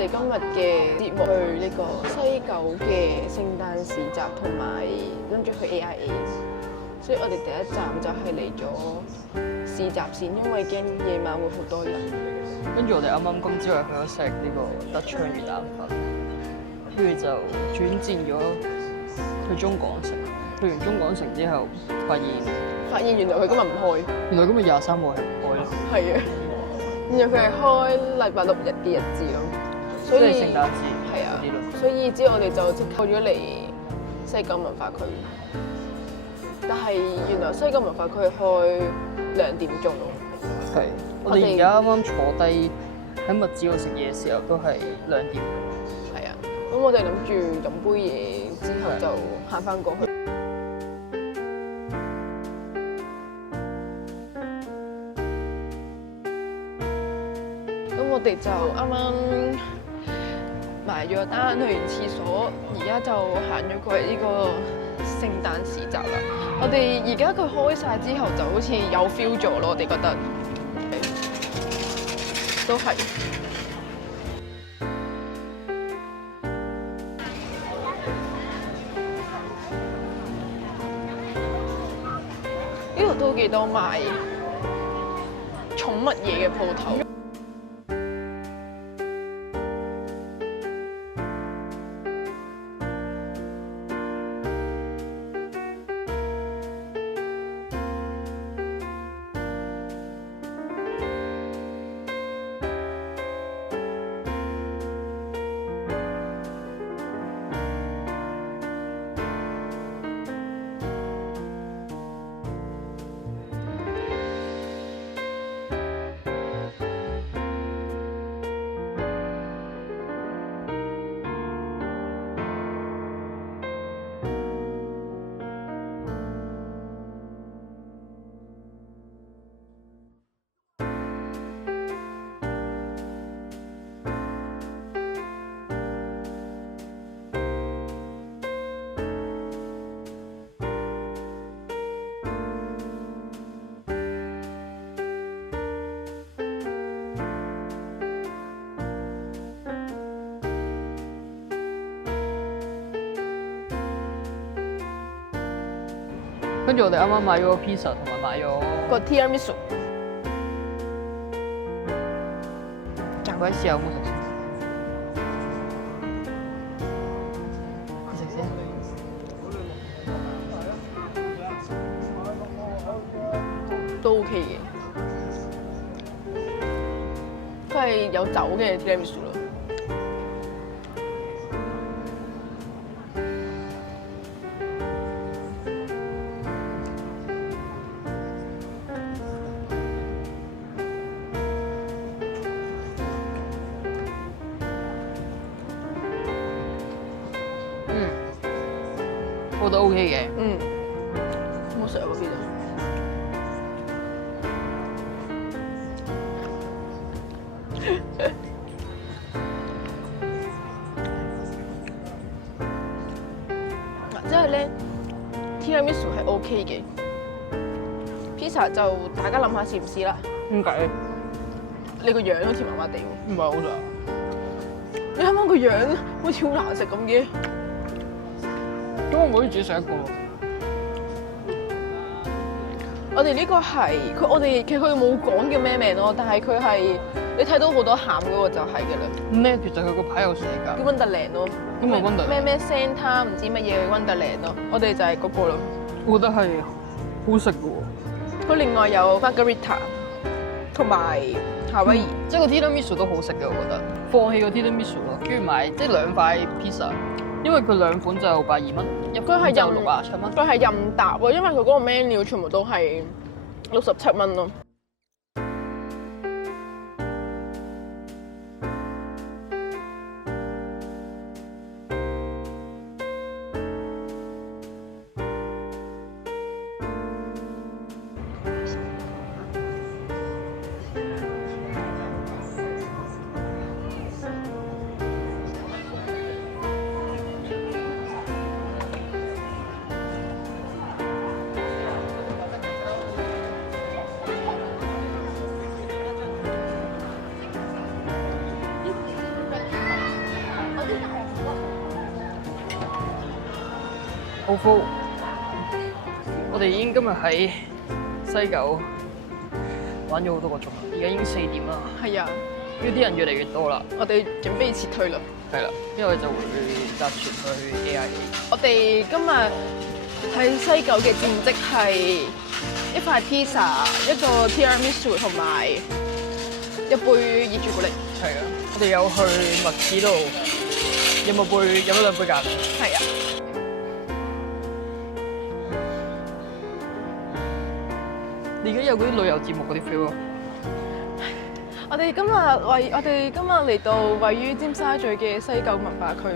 哋今日嘅節目去呢個西九嘅聖誕市集，同埋跟住去 AIA， 所以我哋第一站就係嚟咗市集先，因為驚夜晚會好多人。跟住我哋啱啱今朝又去咗食呢個德昌魚蛋粉，跟住就轉戰咗去中港城。去完中港城之後，發現原來佢今日唔開。原來今日23號係唔開咯。係啊，原來佢係開禮拜六日嘅日子咯。所以聖誕節係啊，所以之後我哋就即刻咗嚟西九文化區。但係原來西九文化區開2點鐘咯。係，我哋而家啱啱坐低喺麥子度食嘢嘅時候都係2點。係啊，咁我哋諗住飲杯嘢之後就行翻過去。咁我哋就啱啱埋咗單，去完廁所，而家就行咗過嚟呢個聖誕市集啦。我哋而家佢開晒之後，就好似有 feel 咗咯，我哋覺得都係。呢度都幾多賣寵物嘢嘅鋪頭。跟住我哋啱啱買咗個 pizza 同埋買咗個 tiramisu。炸鬼豉油有冇食先？你食先。都 OK 嘅，佢係有酒嘅 tiramisu 咯。我覺得 OK 嘅。冇食過邊度？即係咧 tiramisu 係 OK 嘅 ，pizza 就大家諗下試唔試啦。點解？你個樣好似麻麻地喎。唔係好難。你啱啱個樣好似好難食咁嘅。咁我唔可以自己食一個。我哋呢個係其實佢冇講叫咩名咯，但係佢係你睇到好多餡嗰個就係嘅啦。咩？其實佢個牌有寫㗎。叫 Wonderland 咯。咁咪 Wonderland。咩 Santa 唔知乜嘢 Wonderland 咯，我哋就係嗰個咯。我覺得係好食嘅喎。佢另外有 Margarita 同埋夏威夷，即係個 tiramisu 都好食嘅，我覺得。放棄個 tiramisu 咯，跟住買即係2塊 pizza，因為佢2款就82蚊，一款就67蚊。佢係任搭喎，因為佢嗰個 menu 全部都係67蚊咯。好 full。我哋已經今日喺西九玩咗好多個鐘啦，而家已經4點啦。係啊，因為啲人越嚟越多啦。我哋準備撤退啦。係啦，因為就會搭船去 AIA。我哋今日喺西九嘅戰績係一塊 pizza、一個 tiramisu 同埋一杯熱朱古力。係啊，我哋有去麥子度飲咗2杯咖啡。係啊。你而家有嗰啲旅遊節目嗰啲 feel 咯。我哋今日嚟到位於尖沙咀嘅西九文化區，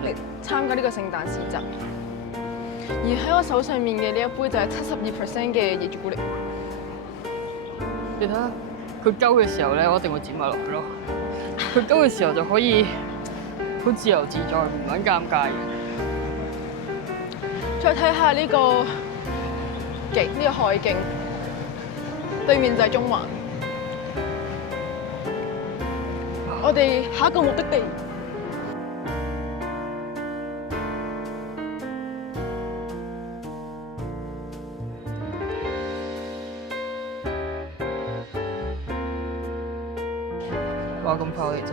嚟參加呢個聖誕市集。而喺我手上面嘅呢一杯就係72% 嘅熱朱古力。你睇下佢鳩嘅時候咧，我一定會剪埋落去咯。佢鳩嘅時候就可以好自由自在，唔撚尷尬嘅。再睇下呢個景，呢個海景，對面就係中環。我哋下一個目的地。哇！咁快我哋就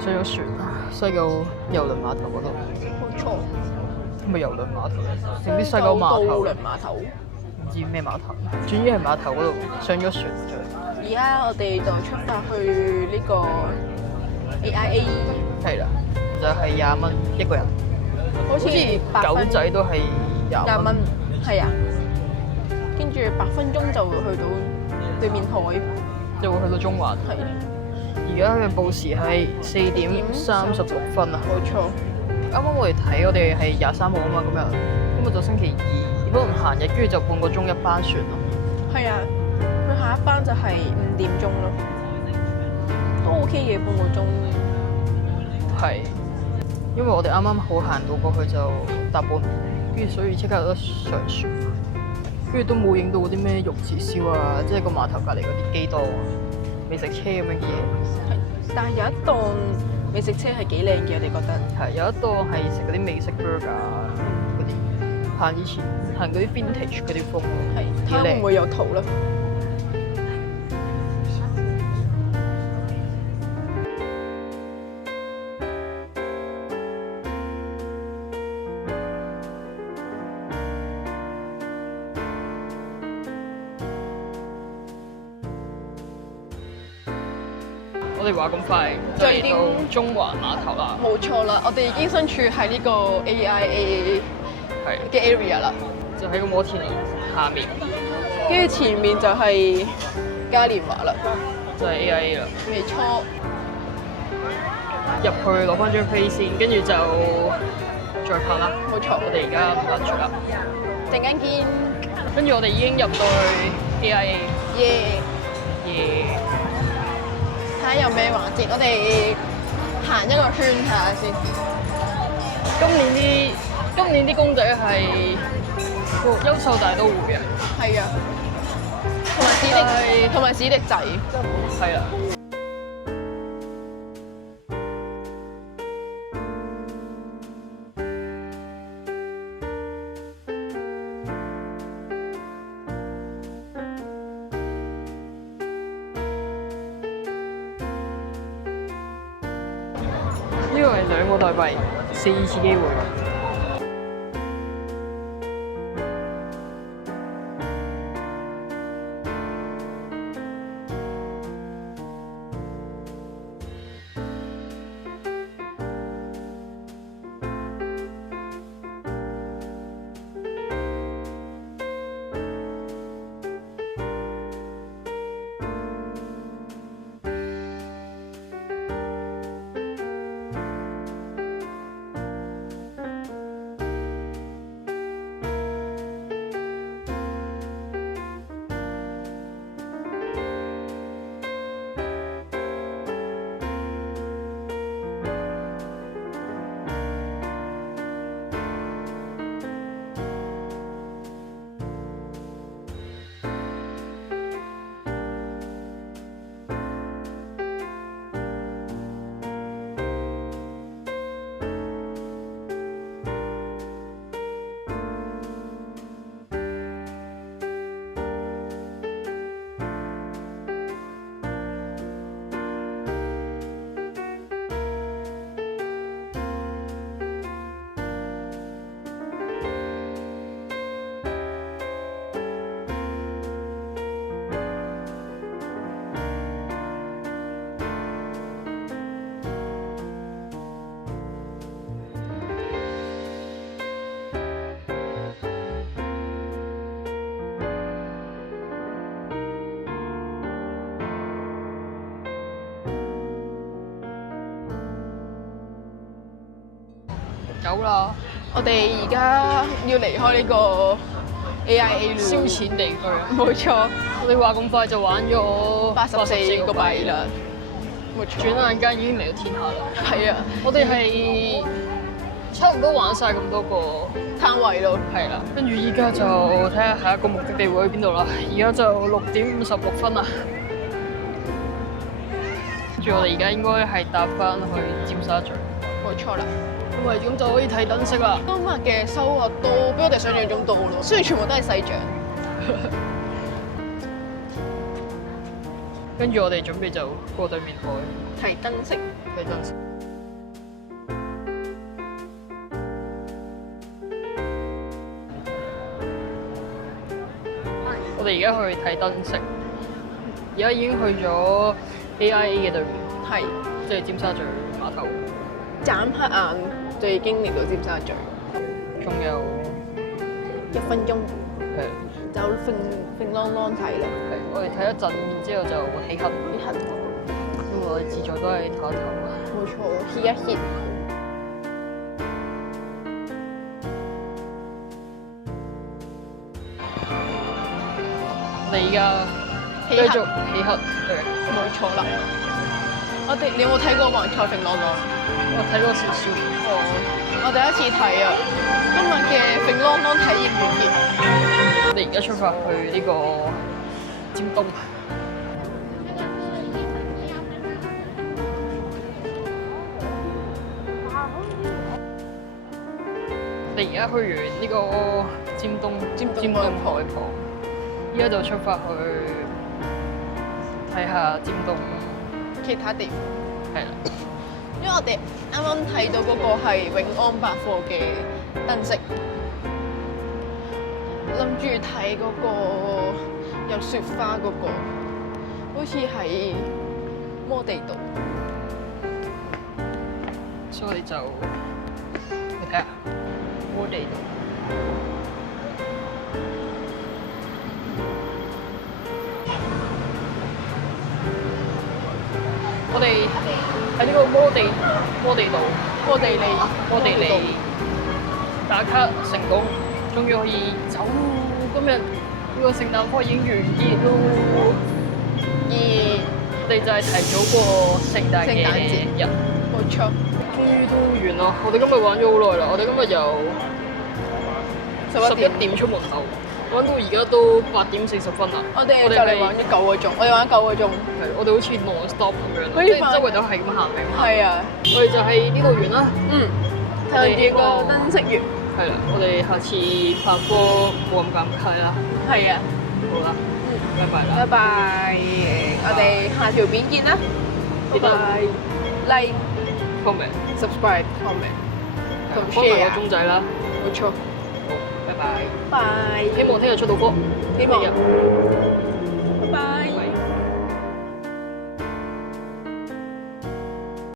上咗船，西九郵輪碼頭嗰度。冇錯。係咪郵輪碼頭？定啲西九碼頭？渡輪碼頭。唔知咩碼頭，總之係碼頭嗰度上咗船就。而家我哋就出發去呢個 AIA。係啦，就係20蚊一個人。好似狗仔都係20蚊。係啊。跟住8分鐘就會去到對面海。就會去到中環。係。而家嘅報時係4點36分啊。冇錯。啱啱我哋睇，我哋係23號啊嘛，今日就星期2，可能閒日，跟住就半個鐘一班船咯。係啊，佢下一班就係5點鐘咯，都 OK 嘅半個鐘。係，因為我哋啱啱好行到過去就搭半，跟住所以即刻有得上船，跟住都冇影到嗰啲咩玉子燒啊，即係個碼頭隔離嗰啲幾多美食車咁樣嘅嘢。係，但係有一檔美食車係幾靚嘅，我哋覺得。係，有一檔係食嗰啲美式 burger 嗰啲，行以前行嗰啲 vintage 嗰啲風。係，睇下會唔會有圖咧？我哋話咁快就嚟到中環碼頭啦。冇錯啦，我哋已經身處喺呢個 AIA 嘅 area 啦，就喺個摩天輪下面，跟住前面就係嘉年華啦，就係 AIA 啦。沒錯。入去攞翻張飛先，跟住就再拍啦。冇錯，我哋而家等住啦。陣間見。跟住我哋已經入到去 AIA。耶！睇下有咩環節，我哋行一個圈睇下先。今年啲公仔係優秀大都會嘅。係啊，同埋史迪仔。係啦。呢個係2個代幣4次機會。久啦，我哋而家要離開呢個 AIA 啦燒錢地區啊！冇錯，我哋話咁快就玩咗84個幣啦，冇錯。轉眼間已經嚟到天下啦。係啊，我哋係差唔多玩晒咁多個攤位咯。係啦，跟住依家就睇下下一個目的地會去邊度啦。而家就6:56啦。跟住我哋而家應該係搭翻去尖沙咀。冇錯啦。咁就可以睇燈飾啦。今日嘅收穫都比我哋想象中多咯，雖然全部都係細獎。跟住我哋準備就過對面海睇燈飾。睇燈飾。我哋而家去睇燈飾，而家已經去咗 AIA 嘅對面，係，即係尖沙咀碼頭。眨下眼就已經嚟到尖沙咀，仲有1分鐘係就揈啷啷睇啦。係，我哋睇一陣，然之後就起行。啲痕，因為我哋自在都係唞一唞啊。冇錯，歇一歇。我哋而家繼續起行，冇錯啦。你有冇睇過橫賽揈啷啷？我睇過少少。我第一次睇啊！今日嘅揈啷啷體驗完結。我哋而家出發去呢個尖東。我哋而家去完呢個尖東海旁，依家就出發去睇下尖東其他地方。係啦。因為我哋啱啱睇到嗰個係永安百貨嘅燈飾，諗住睇嗰個有雪花嗰個，好似喺摩地道，所以我哋就去睇下摩地道。我哋喺呢個摩地道、摩地利打卡成功，終於可以走。今日呢個聖誕課已經完結咯，而我哋就係提早過聖誕節日，冇錯，終於都完啦。我哋今日玩咗好耐啦，我哋今日由11點出門口，玩到而家都8:40啦。我哋就嚟玩咗9個鐘，我哋玩咗9個鐘。係，我哋好似 non-stop 咁樣，好似即係周圍都係咁行嚟。係啊，我哋就喺呢度完啦。睇住個燈飾完。係啦，我哋下次拍拖冇咁尷尬啦。係啊，好啦，拜拜啦。拜拜，我哋下條片見啦。記得 like、 comment、 subscribe、comment 同幫埋 share 個鐘仔啦。冇錯，好，拜拜。拜。希望聽日出到歌。希望。聽日